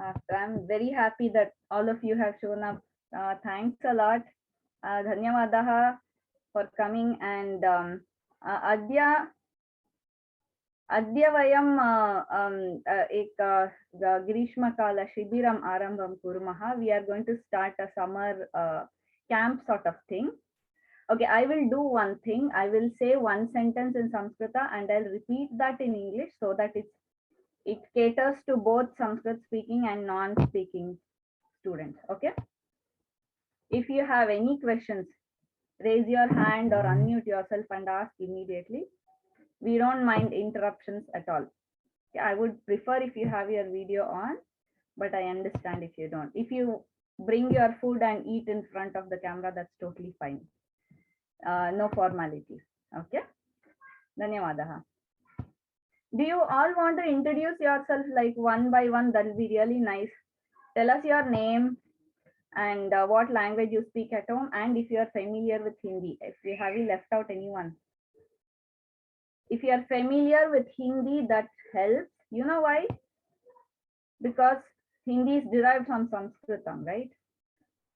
I'm very happy that all of you have shown up. Thanks a lot. Dhanyavadaha for coming and adya वयं एक ग्रीष्मकाल शिबिरम् आरम्भं कुर्मः. We are going to start a summer camp sort of thing. Okay, I will do one thing. I will say one sentence in Samskrita and I'll repeat that in English so that it caters to both Sanskrit speaking and non-speaking students. Okay. If you have any questions, raise your hand or unmute yourself and ask immediately. We don't mind interruptions at all. I would prefer if you have your video on, but I understand if you don't. If you bring your food and eat in front of the camera, that's totally fine. No formalities. Okay. Dhanyavadaha. Do you all want to introduce yourself like one by one? That will be really nice. Tell us your name and what language you speak at home, and if you are familiar with Hindi. If you have left out anyone. If you are familiar with Hindi, that helps. You know why? Because Hindi is derived from Samskritam, right?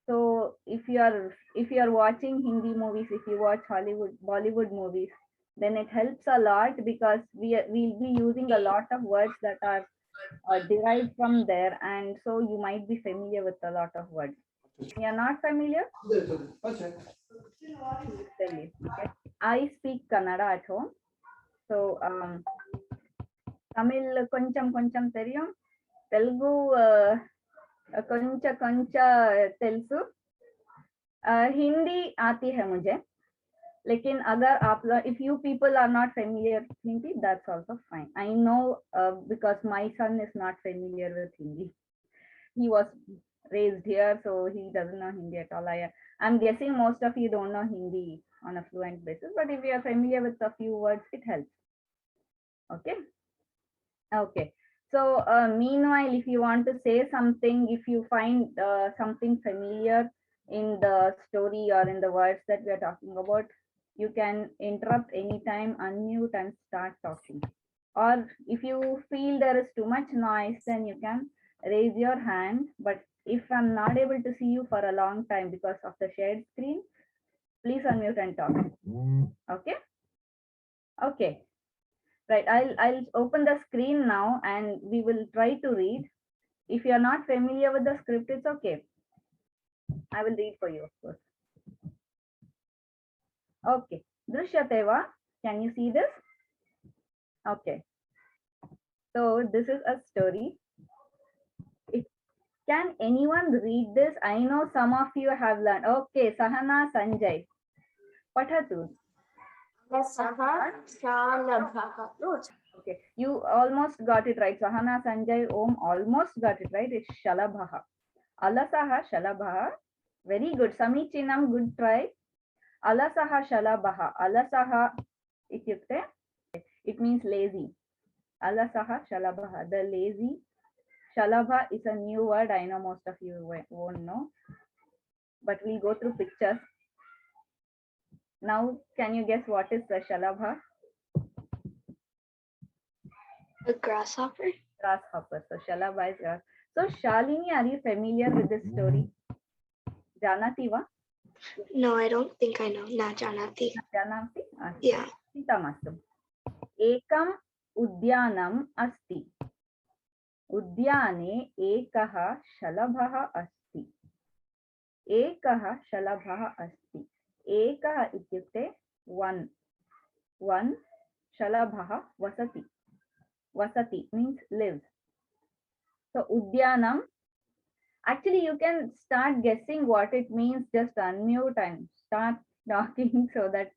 So if you are watching Hindi movies, if you watch Bollywood movies, then it helps a lot because we'll be using a lot of words that are derived from there, and so you might be familiar with a lot of words. You are not familiar? Okay. I speak Kannada at home. So Tamil koncham theriyum, Telugu koncha telsu, Hindi aati hai mujhe. Lekin agar if you people are not familiar with Hindi, that's also fine. I know because my son is not familiar with Hindi. He was raised here, so he doesn't know Hindi at all. I'm guessing most of you don't know Hindi on a fluent basis, but if you are familiar with a few words, it helps. Okay. Okay. So meanwhile, if you want to say something, if you find something familiar in the story or in the words that we are talking about, you can interrupt anytime, unmute and start talking. Or if you feel there is too much noise, then you can raise your hand. But if I'm not able to see you for a long time because of the shared screen, please unmute and talk. Okay. Okay. Right, I'll open the screen now and we will try to read. If you are not familiar with the script, it's okay. I will read for you, of course. Okay, Drishyateva, can you see this? Okay, so this is a story. Can anyone read this? I know some of you have learned. Okay, Sahana Sanjay. Pathatu. Okay, you almost got it right. Sahana Sanjay Om almost got it right. It's Shalabhaha. Alasaha Shalabhaha. Very good. Samichinam, good try. Alasaha Shalabaha. Alasaha ityukte. It means lazy. Alasaha Shalabaha. The lazy. Shalabha is a new word. I know most of you won't know. But we'll go through pictures. Now, can you guess what is the Shalabha? A grasshopper? Grasshopper. So Shalabha is grass. So Shalini, are you familiar with this story? Janati va? No, I don't think I know. Na janati. Janati? Yeah. Sitamastu. Ekam udyanam asti. Udyane ekaha shalabhaha asti. Ekaha shalabhaha asti. Ekaha ityukte one. One shalabhaha vasati. Vasati means lives. So udyanam. Actually, you can start guessing what it means. Just unmute and start talking so that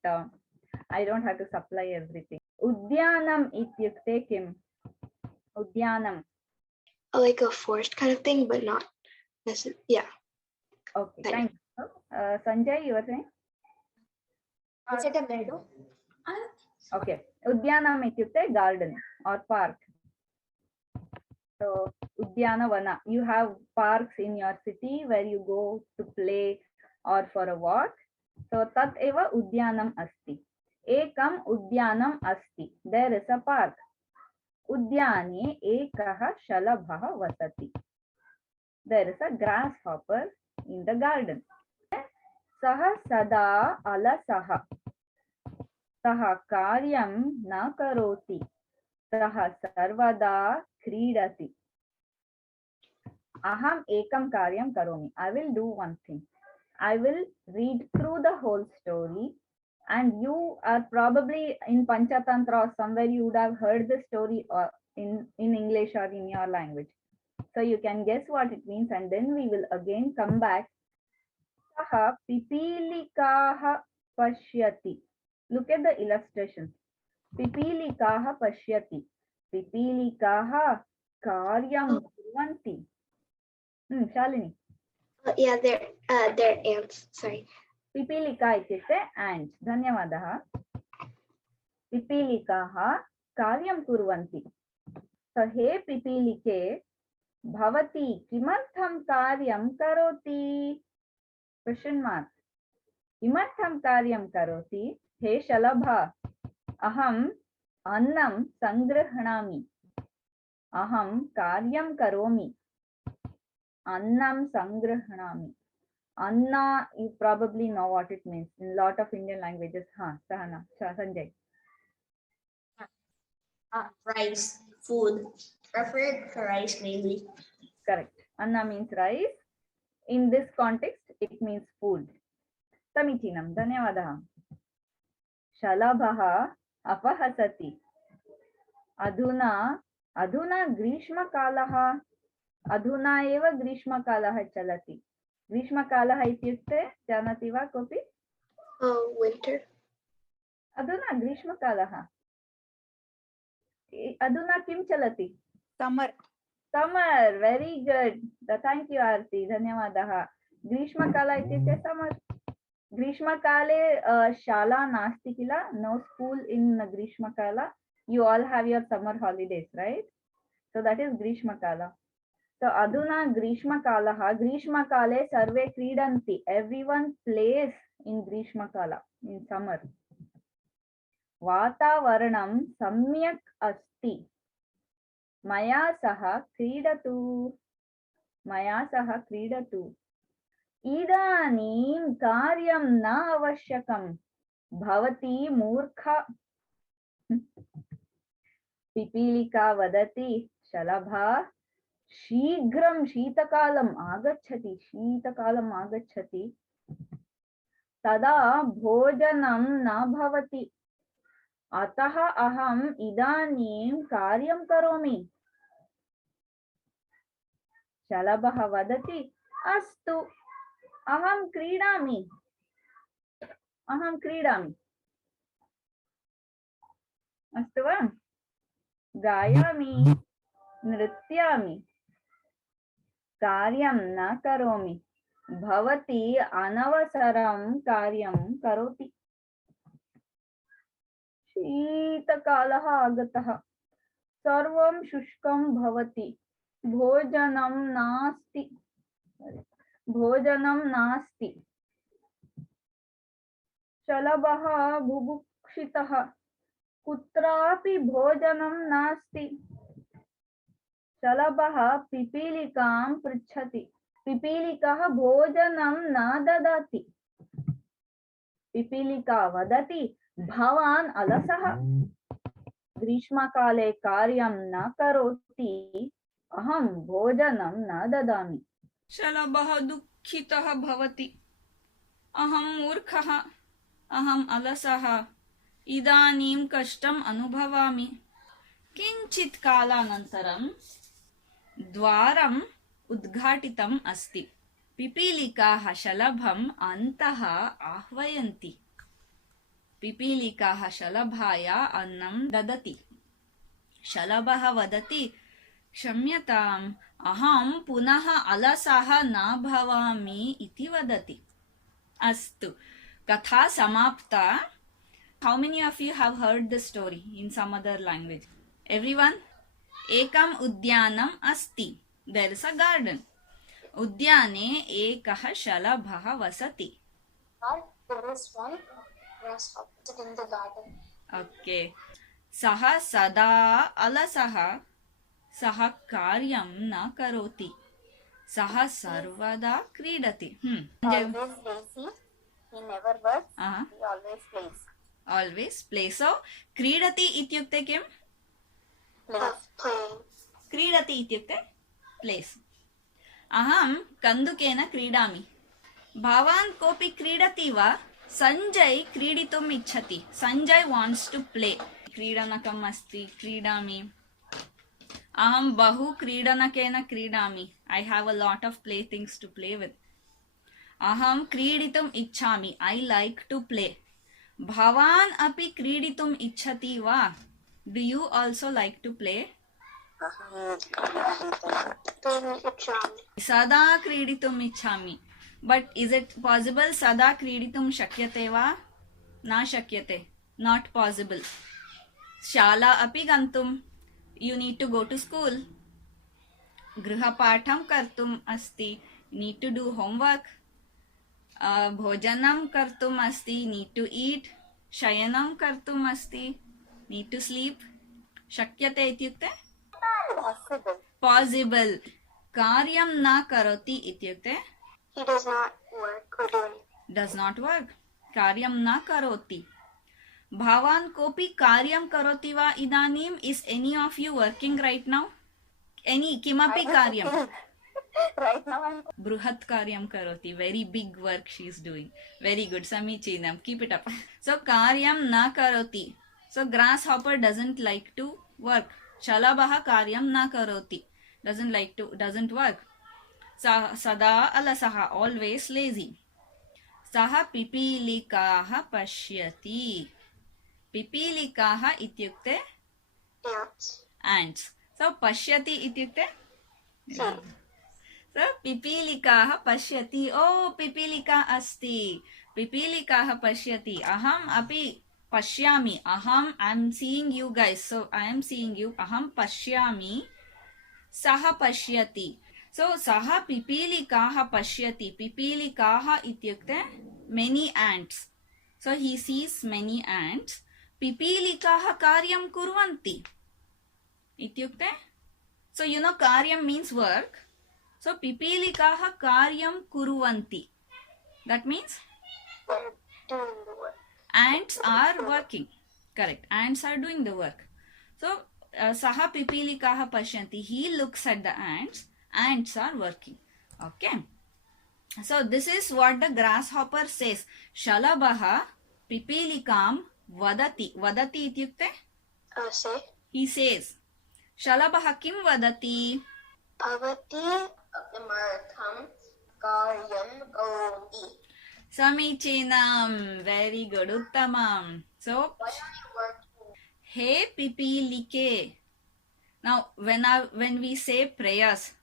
I don't have to supply everything. Udyanam ityukte kim? Udyanam. Like a forest kind of thing, but not necessarily. Yeah. Okay, thank you. Sanjay, you were saying? Is it a meadow? Okay. Udyanam ityukte garden or park. So Udyana Vana, you have parks in your city where you go to play or for a walk. So tat eva Udyanam asti. Ekam Udyanam asti. There is a park. Udyane ekaha shalabhaha vasati. There is a grasshopper in the garden. Saha sada alasaha. Saha karyam na karoti. Saha sarvada kridati. Aham ekam karyam karomi. I will do one thing. I will read through the whole story, and you are probably in Panchatantra or somewhere you would have heard the story or in English or in your language. So you can guess what it means, and then we will again come back. Saha pipilikaha pashyati. Look at the illustrations. Pipilikaha pashyati. Pipilikaha karyam kurvanti. Shalini. Yeah, they're ants. Sorry. पिपीलिका इत्युक्ते ants. धन्यवादः. पिपीलिकाः कार्यं कुर्वन्ति. So हे पिपीलिके भवती किमर्थं कार्यं करोति? Question mark. किमर्थं कार्यं करोति? हे शलभा अहम् अन्नं सङ्गृह्णामि. अहं कार्यं करोमि. अन्नं सङ्गृह्णामि. Anna, you probably know what it means in a lot of Indian languages. Sahana, Sanjay. Rice, food. Referred to rice mainly. Correct. Anna means rice. In this context, it means food. Samichinam. Dhanyavadaha. Shalabhaha apahasati. Adhuna grishmakalaha. Adhuna eva grishmakalaha chalati. ग्रीष्मकालः इत्युक्ते जानाति वा कोऽपि? Winter. अधुना ग्रीष्मकालः. अधुना किं चलति? Summer. Summer. Very good. Thank you, Aarti. धन्यवादः. ग्रीष्मकाल इत्युक्ते summer. ग्रीष्मकाले शाला नास्ति किल? No school in ग्रीष्मकाल. You all have your summer holidays, right? So that is ग्रीष्मकाल. So adhuna grishmakalaha. Grishmakale sarve kridanti. Everyone plays in grishmakala, in summer. Vatavaranam samyak asti. Maya saha kridatu. Maya saha kridatu. Idanim karyam na avashyakam. Bhavati murkha. Pipilika vadati. Shalabha. शीघ्रं शीतकालम् आगच्छति तदा भोजनं न भवति अतः अहम् इदानीं कार्यं करोमि शलभः वदति अस्तु अहं क्रीडामि अस्तु वा गायामि नृत्यामि कार्यं न करोमि भवती अनवसरं कार्यं करोति शीतकालः आगतः सर्वं शुष्कं भवति भोजनं नास्ति शलभः बुभुक्षितः कुत्रापि भोजनं नास्ति शलभः पिपीलिकां पृच्छति पिपीलिकः भोजनं न ददाति पिपीलिका वदति भवान् अलसः ग्रीष्मकाले कार्यं न करोति अहं भोजनं न ददामि शलभः दुःखितः भवति अहं मूर्खः अहम् अलसः इदानीं कष्टम् अनुभवामि किञ्चित् कालानन्तरं द्वारम् उद्घाटितम् अस्ति पिपीलिकाः शलभम् अन्तः आह्वयन्ति पिपीलिकाः शलभाय अन्नं ददति शलभः वदति क्षम्यताम् अहं पुनः अलसः न भवामि इति वदति अस्तु कथा समाप्ता How many of you have heard this story in some other language? Everyone? Ekam udyanam asti. There is a garden. Udyane ekah shalabhah vasati. There is one grasshopper in the garden. Okay. Saha sada alasaha. Saha karyam na karoti. सः सर्वदा क्रीडति. Always lazy. He never works. Uh-huh. He always plays. Always play. So क्रीडति इत्युक्ते किम्? Plays. Playing. क्रीडति इत्युक्ते place. अहं कन्दुकेन क्रीडामि. भवान् कोऽपि क्रीडति वा? सञ्जय क्रीडितुम् इच्छति. Sanjay wants to play. क्रीडनकम् अस्ति, क्रीडामि. अहं बहु क्रीडनकेन क्रीडामि. I have a lot of playthings to play with. अहं क्रीडितुम् इच्छामि. I like to play. भवान् अपि क्रीडितुम् इच्छति वा? Do you also like to play? सदा क्रीडितुम् इच्छामि. But is it possible? सदा क्रीडितुं शक्यते वा? न शक्यते. Not possible. शाला अपि गन्तुं. You need to go to school. गृहपाठं कर्तुम् अस्ति. Need to do homework. भोजनं कर्तुम् अस्ति. Need to eat. शयनं कर्तुम् अस्ति. Need to sleep. शक्यते इत्युक्ते Possible. possible. कार्यं न करोति इत्युक्ते He does not work or do anything. does not work. कार्यं न करोति. भवान् कोऽपि कार्यं करोति वा इदानीं? Is any of you working right now? Any किमपि कार्यं? Right now I'm बृहत् कार्यं करोति. Very big work she is doing. Very good. समीचीनं. Keep it up. So कार्यं न करोति. So grasshopper doesn't like to work. शलभः कार्यं न करोति. Doesn't work. सदा अलसः. Always lazy. सः पिपीलिकाः पश्यति. पिपीलिकाः इत्युक्ते Ants. ants. So पश्यति इत्युक्ते so पिपीलिकाः पश्यति. ओ पिपीलिका अस्ति. पिपीलिकाः पश्यति. अहम् अपि पश्यामि. अहम् I am seeing you guys. So I am seeing you. अहं पश्यामि. सः पश्यति. So सः पिपीलिकाः पश्यति. पिपीलिकाः इत्युक्ते many ants. So he sees many ants. पिपीलिकाः कार्यं कुर्वन्ति इत्युक्ते so you know कार्यं means work. So पिपीलिकाः कार्यं कुर्वन्ति. That means They're doing the work. ants are working. Correct. Ants are doing the work. So सः पिपीलिकाः पश्यन्ति. He looks at the ants. Ants are working. Okay. So this is what the grasshopper says. Shalabah pipilikam vadati. Vadati ityukte? Say. He says. Shalabah kim vadati? Bhavati Amartham Karyam Karoti. Samichinam. Very good. Uttamam. So, Why are you working? Hey pipilike. Now, when we say prayers,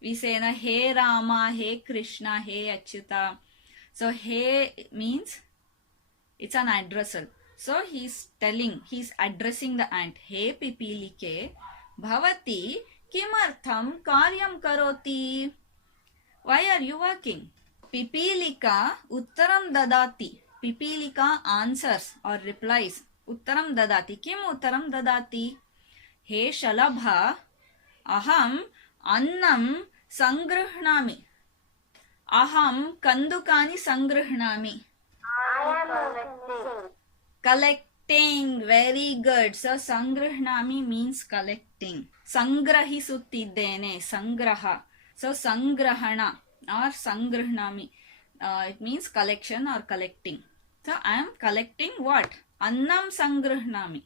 we say na Hey Rama, Hey Krishna, Hey Achyuta. So Hey means it's an addressal. So he's addressing the ant. Hey pipilike, bhavati kimartham karyam karoti. Why are you working? Pipilika uttaram dadati. Pipilika answers or replies. Uttaram dadati. Kim uttaram dadati? Hey Shalabha, aham annam sangrhnami. Aham kandukani sangrhnami. I am Collecting. Very good. So sangrhnami means collecting. Sangrahisutiddene. Sangraha. So sangrahana or sangrhnami. It means collection or collecting. So I am collecting what? Annam sangrhnami.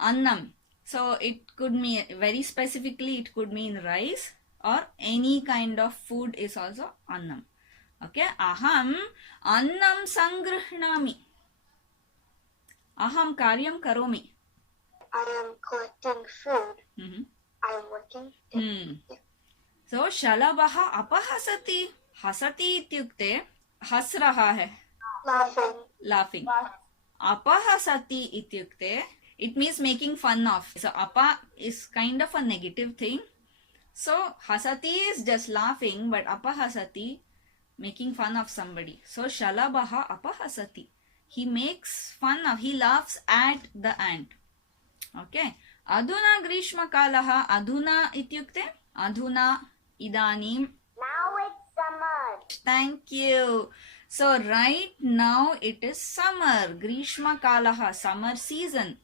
Annam. So it could mean, very specifically, it could mean rice or any kind of food is also annam. Okay. Aham annam sangrahnami. Aham karyam karomi. I am collecting food. I am working. So Shalabaha apahasati. Hasati ityukte has raha hai. Laughing. Apahasati ityukte it means making fun of. So apa is kind of a negative thing. So hasati is just laughing, but apahasati making fun of somebody. So Shalabaha apahasati. He makes fun of, he laughs at the ant. Okay. Aduna grishma kalaha. Aduna ityukte. Aduna Idanim. Now it's summer. Thank you. So right now it is summer. Grishma Kalaha, summer season.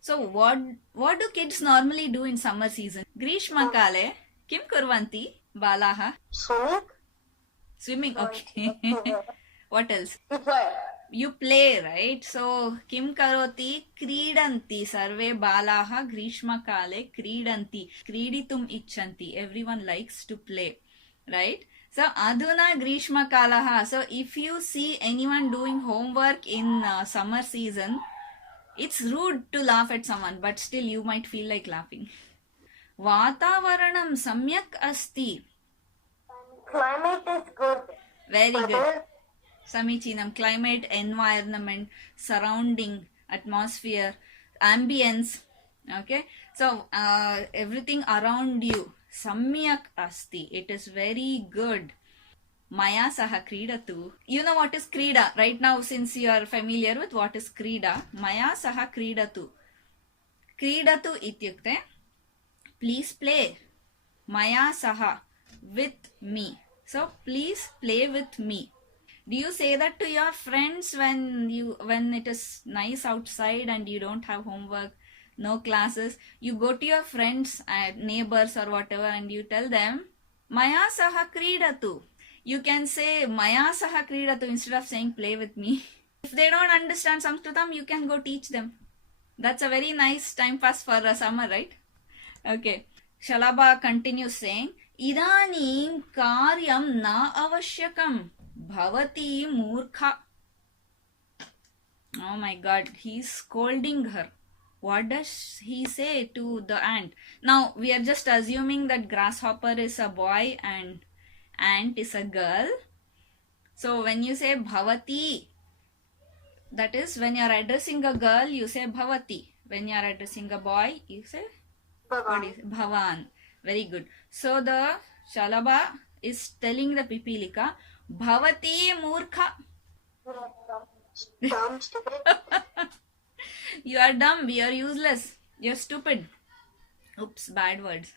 So what do kids normally do in summer season? Grishma Kale kim kurvanti balaha? Swimming? Swimming. Okay. What else? Play. You play, right? So kim karoti? Kridanti. Sarve balaha grishma kale kridanti. Kriditum ichanti. Everyone likes to play, right? So adhuna grishma kalaha. So if you see anyone doing homework in summer season, it's rude to laugh at someone, but still you might feel like laughing. Vatavaranam samyak asti. Climate is good. Very good. Weather? Samichinam, climate, environment, surrounding, atmosphere, ambience. Okay, so everything around you, samyak asti. It is very good. Maya saha kridatu. You know what is krida right now, since you are familiar with what is krida. Maya saha kridatu. Kridatu ityukte please play. Maya saha, with me. So please play with me. Do you say that to your friends when it is nice outside and you don't have homework, no classes? You go to your friends, neighbors or whatever, and you tell them Maya saha kridatu. You can say Maya saha kridatu instead of saying play with me. If they don't understand Samskritam, you can go teach them. That's a very nice time pass for a summer, right? Okay. Shalabha continues saying, Idanim karyam na avashyakam bhavati murkha. Oh my God, he's scolding her. What does he say to the ant? Now, we are just assuming that Grasshopper is a boy and ant is a girl. So, when you say bhavati, that is, when you are addressing a girl, you say bhavati. When you are addressing a boy, you say what is it? Bhavan. Very good. So, the Shalabha is telling the Pipilika, bhavati murkha. Dumb, stupid. You are dumb, you are useless, you're stupid. Oops, bad words.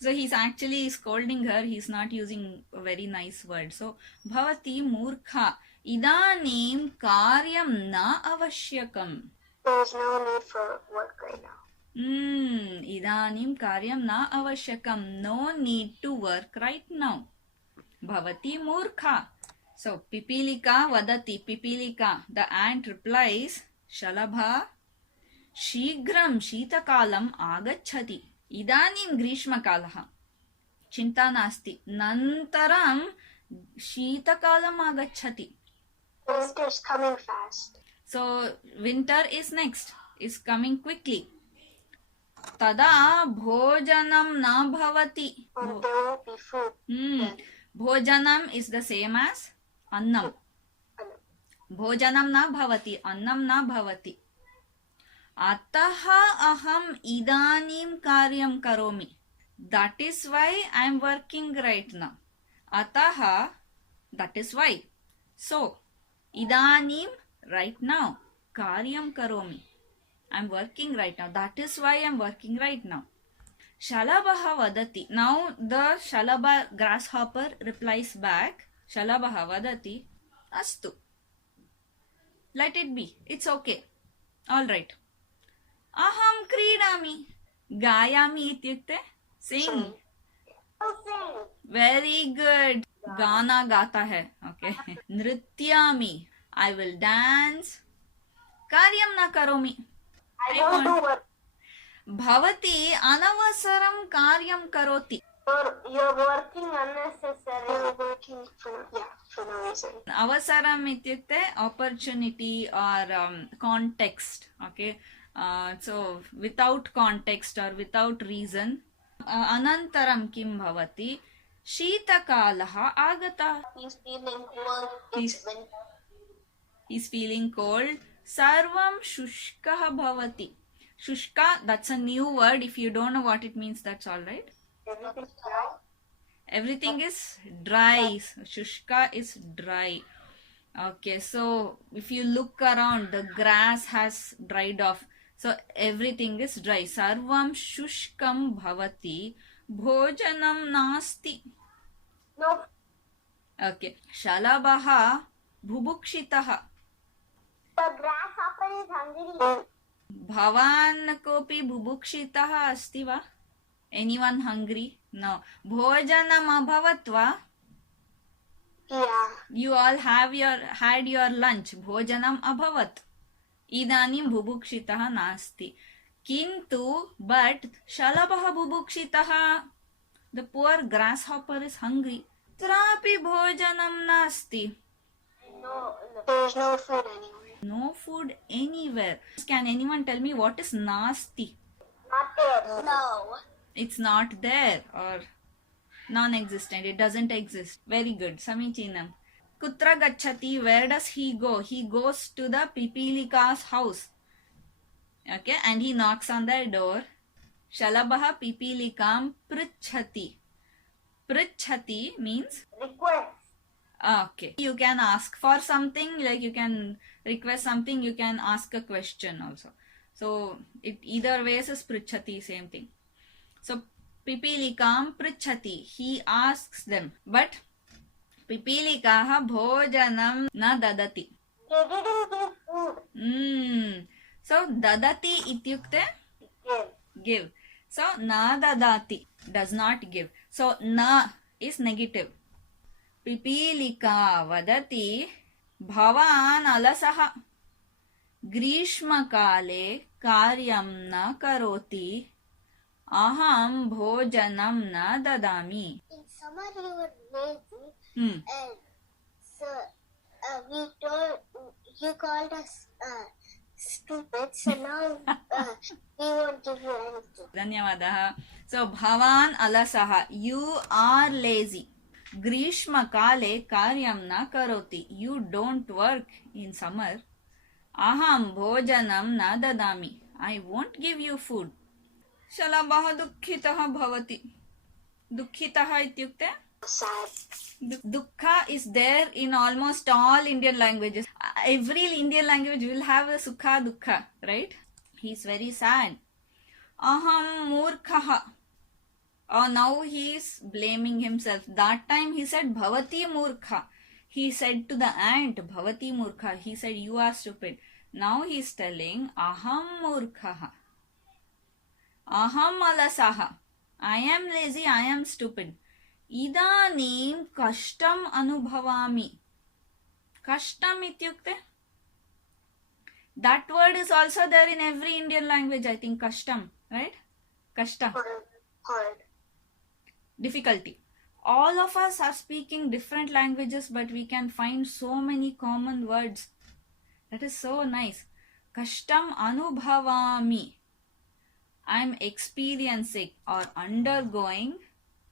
So he's actually scolding her, he's not using a very nice word. So, bhavati murkha, idanim karyam na avashyakam. There's no need for work right now. Idanim karyam na avashyakam. No need to work right now. Bhavati murkha. So, Pipilika vadati. Pipilika, the ant replies, Shalabha, Shigram Shitakalam agachati. Idanim Grishma Kalaha. Chinta nasti. Nantaram Shitakalam agachati. Winter's coming fast. So, winter is next, is coming quickly. Tada bhojanam na bhavati. And there won't be food. Bhojanam is the same as annam. Bhojanam na bhavati, annam na bhavati. Ataha aham idanim karyam karomi. That is why I am working right now. Ataha, that is why. So, idanim, right now. Karyam karomi. I am working right now. That is why I am working right now. Shalabha vadati. Now the Shalabha grasshopper replies back. Shalabha vadati. Astu. Let it be. It's okay. All right. Aham kridami. Gayami ityukte. Sing. Very good. Gana gata hai. Okay. Nrityami. I will dance. Karyam na karomi. I don't do work. Bhavati anavasaram karyam karoti. You're working unnecessarily. You're working for no reason. Avasaram ityukte opportunity or context. Okay. So without context or without reason. Anantaram kim bhavati. Shitakalaha agata. He's feeling cold. It's winter. He's feeling cold. Sarvam shushkaha bhavati. Shushka, that's a new word. If you don't know what it means, that's all right. Everything's dry. Everything is dry. Shushka is dry. Okay, so if you look around, the grass has dried off. So everything is dry. Sarvam shushkam bhavati. Bhojanam nasti. No. Okay. Shalabah bhubukshitah. The grasshopper is hungry. Bhavan kopi bhubukshitah asti va? Anyone hungry? No. Bhojanam abhavat va? Yeah. You all had your lunch. Bhojanam abhavat. Idanim bhubukshitah nasti. Kintu, but shalabah bhubukshitah. The poor grasshopper is hungry. Trapi bhojanam nasti. No, there's no food anywhere. No food anywhere. Can anyone tell me what is nasti? Not there. No. It's not there or non-existent. It doesn't exist. Very good. Samichinam. Kutra gachati. Where does he go? He goes to the Pipilika's house. Okay, and he knocks on their door. Shalabaha Pipilikam pritchati. Pritchati means Request. okay. You can ask for something, like you can request something, you can ask a question also. So it either ways is pritchati, same thing. So Pipilikam pritchati. He asks them. But Pipilikaha bhojanam na dadati. They didn't give food. So dadati ityukte give. So na dadati does not give. So na is negative. Pipilika vadati bhavan alasaha grishma kale karyam na karoti aham bhojanam na dadami. In summer you were lazy, Hmm. and so you called us stupid. So now we won't give you anything. Dhanyavadaha. So bhavan alasaha, you are lazy. Grishma kale karyam na karoti, you don't work in summer. Aham bhojanam na dadami, I won't give you food. Shalabaha dukkhitaha bhavati. Dukkhitaha ityukte? Sad. Dukkha is there in almost all Indian languages. Every Indian language will have a sukha dukkha, right? He is very sad. Aham murkhaha. Oh, now he is blaming himself. That time he said bhavati murkha. He said to the ant bhavati murkha. He said you are stupid. Now he is telling aham murkhaha. Aham alasaha. I am lazy, I am stupid. Idanim kashtam anubhavami. Kashtam ityukte? That word is also there in every Indian language, I think. Kashtam, right? Kashta. Hard. Difficulty. All of us are speaking different languages, but we can find so many common words. That is so nice. Kashtam anubhavami. I am experiencing or undergoing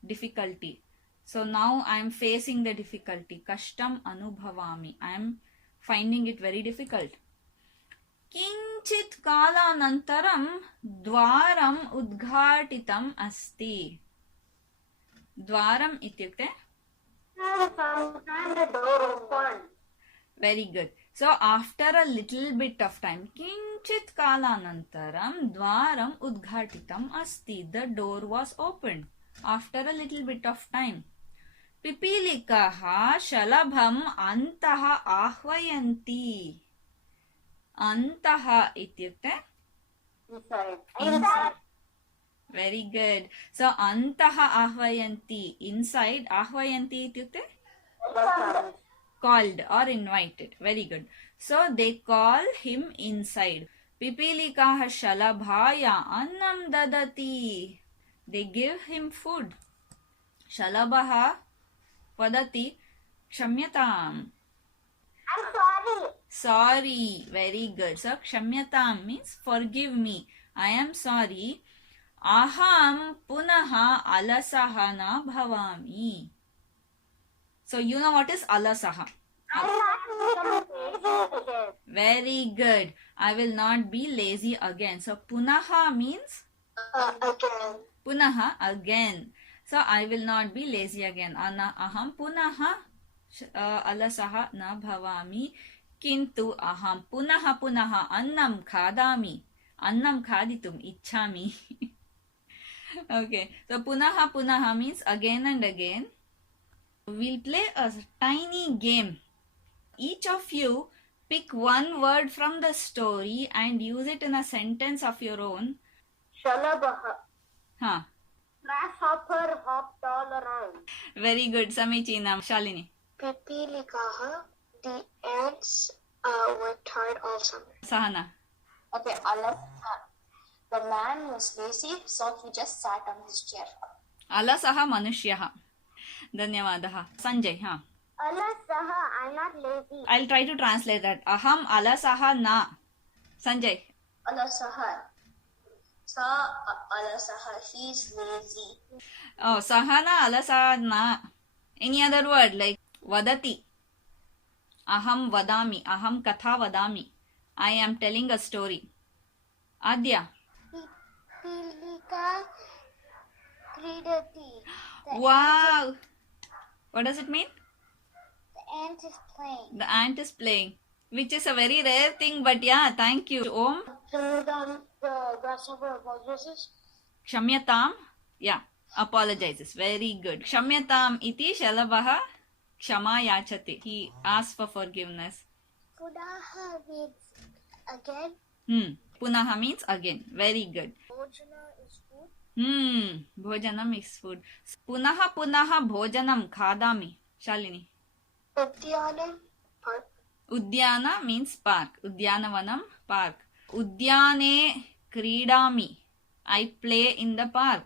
difficulty. So now I am facing the difficulty. Kashtam anubhavami. I am finding it very difficult. Kinchit kala nantaram dwaram udghatitam asti. Dwaram ityukte? Sometimes the door opened. Very good. So after a little bit of time, kinchit kala nantaram dwaram udghatitam asti. The door was opened after a little bit of time. Pipilikaha shalabham antaha ahvayanti. Antaha ityukte? Inside. Very good. So antaha ahvayanti. Inside. Ahvayanti ityukte? Called or invited. Very good. So they call him inside. Pipilikaha shalabhaya annam dadati. They give him food. Shalabaha vadati kshamyatam. I'm sorry. Sorry. Very good. So kshamyatam means forgive me. I am sorry. Aham punaha alasaha na bhavami. So you know what is alasaha? I'm not lazy again. Very good. I will not be lazy again. So punaha means Again. punaha again. So I will not be lazy again. Aham punaha alasaha na bhavami. Kintu aham punaha annam khadami. Annam khaditum ichhami. Okay, so punaha punaha means again and again. We'll play a tiny game. Each of you pick one word from the story and use it in a sentence of your own. Shalabaha. Huh. Grasshopper hopped all around. Very good, Samichina. Shalini. Pipilikaha. The ants worked hard all summer. Sahana. Okay, Alasah. The man was lazy, so he just sat on his chair. Alasaha manushyah. Dhanyavadaha. Sanjay. Huh. Alasaha, I'm not lazy. I'll try to translate that. Aham alasaha na. Sanjay. Alasah. Alasah, he's lazy. Oh, sahana alasaha na. Any other word like vadati? Aham vadami. Aham katha vadami. I am telling a story. Adya. Pilika kridati. Wow. What does it mean? The ant is playing. The ant is playing, which is a very rare thing, but yeah, thank you. Om. The grasshopper apologizes. Kshamyatam. Yeah, apologizes. Very good. Kshamyatam iti shalabaha kshama yachate. He asks for forgiveness. Punaha means again. Punaha means again. Very good. Bhojana is food. Bhojanam is food. Punaha punaha bhojanam khadami. Shalini. Udyanam, park. Udyana means park. Udyanavanam, park. Udyane kridami. I play in the park.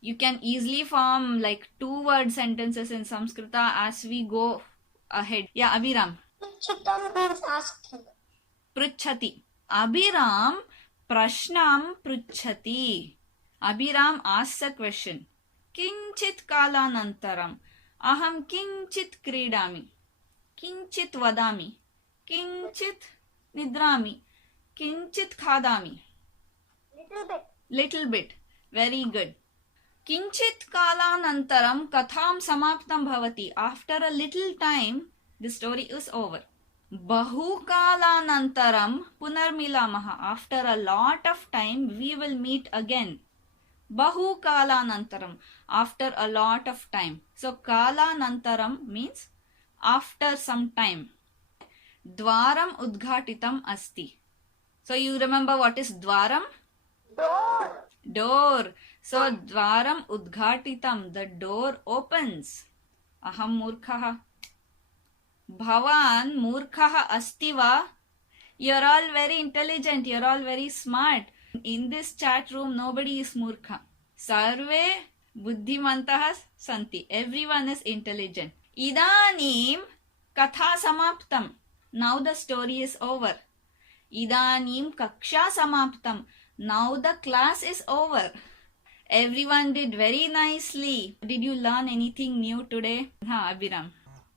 You can easily form like 2-word sentences in Samskrita as we go ahead. Yeah, Abhiram. Chitam means asking. Pruchhati. Abhiram prashnam pruchhati. Abhiram asks a question. Kinchit kalanantaram. Aham kinchit kridami. Kinchit vadami. Kinchit nidrami. Kinchit khadami. Little bit. Very good. Kinchit kalanantaram katham samaptam bhavati. After a little time, the story is over. Bahu kalanantaram punarmilamaha. After a lot of time, we will meet again. Bahu kalanantaram. After a lot of time. So kalanantaram means after some time. Dwaram udghatitam asti. So you remember what is dwaram? Door. So dwaram udghatitam. The door opens. Aham murkhaha. Bhavan murkhaha asti va. You're all very intelligent. You're all very smart. In this chat room, nobody is murkha. Sarve buddhimantaha santi. Everyone is intelligent. Idanim katha samaptam. Now the story is over. Idanim kaksha samaptam. Now the class is over. Everyone did very nicely. Did you learn anything new today? Abhiram.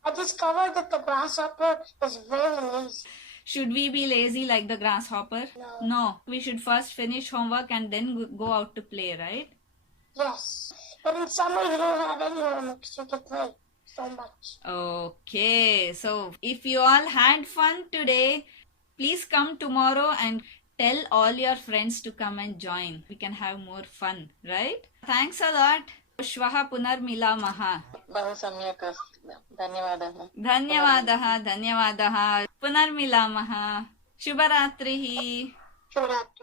I discovered that the grasshopper is very lazy. Should we be lazy like the grasshopper? No. We should first finish homework and then go out to play, right? Yes. But in summer you don't have any homework, so you can play so much. Okay. So if you all had fun today, please come tomorrow and tell all your friends to come and join. We can have more fun, right? Thanks a lot. Shvaha punarmilamaha. बहु सम्यक् अस्ति धन्यवादः धन्यवादः धन्यवादः पुनर्मिलामः शुभरात्रिः Shivratri.